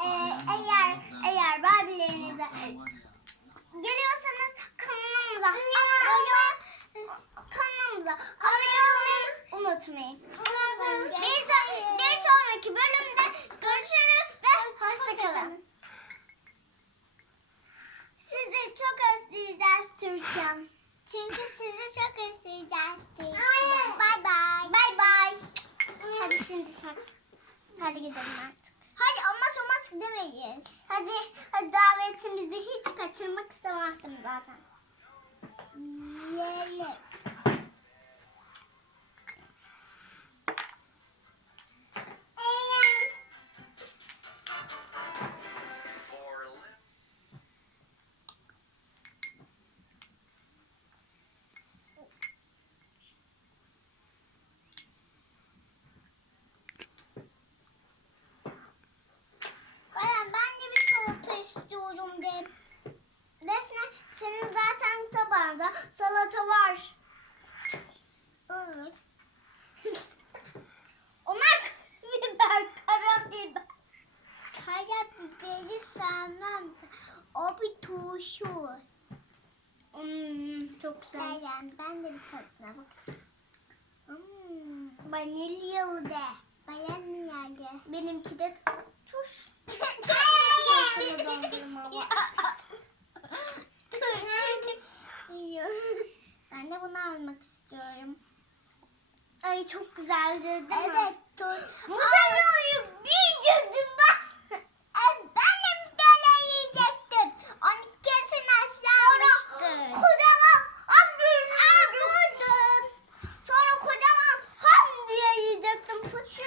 Eğer eğer Barbie'lerinize geliyorsanız kanalımıza abone kanalımıza abone olmayı unutmayın. Bir, son- bir sonraki bölümde görüşürüz ve hoşçakalın. Sizi çok özleyeceğiz Türkçem. Çünkü sizi çok özleyeceğiz Türkçem. Bay bay. Bay bay. Hadi şimdi sak. Hadi gidelim artık. Hayır olmaz olmaz gidemeyiz. Hadi, hadi davetimizi hiç kaçırmak istemezdim zaten. Yiyelim. Salata var. Onlar biber, karabiber. Karabiberi sevmem. O bir turşu. Hmm, çok güzel. Ben, de bir tadına bakayım. Hmm, vanilyalı de. Vanilyalı. Benimki de tuz. Turşulu dondurma var. ben de bunu almak istiyorum. Ay çok güzeldi değil mi? Evet. Nutella'yı yiyecektim ben. Ben de Nutella yiyecektim. Onu kesin aşağımıştır. Kocaman hamburger yiyecektim. Sonra kocaman ham diye yiyecektim. Puçu.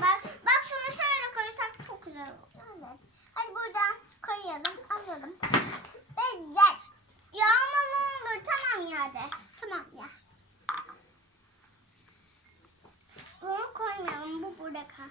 Bak, bak şunu şöyle koysak çok güzel olur. Evet. Hadi buradan koyalım, alalım. Güzel. Ya 干嘛呀？不可以，我们不不来看。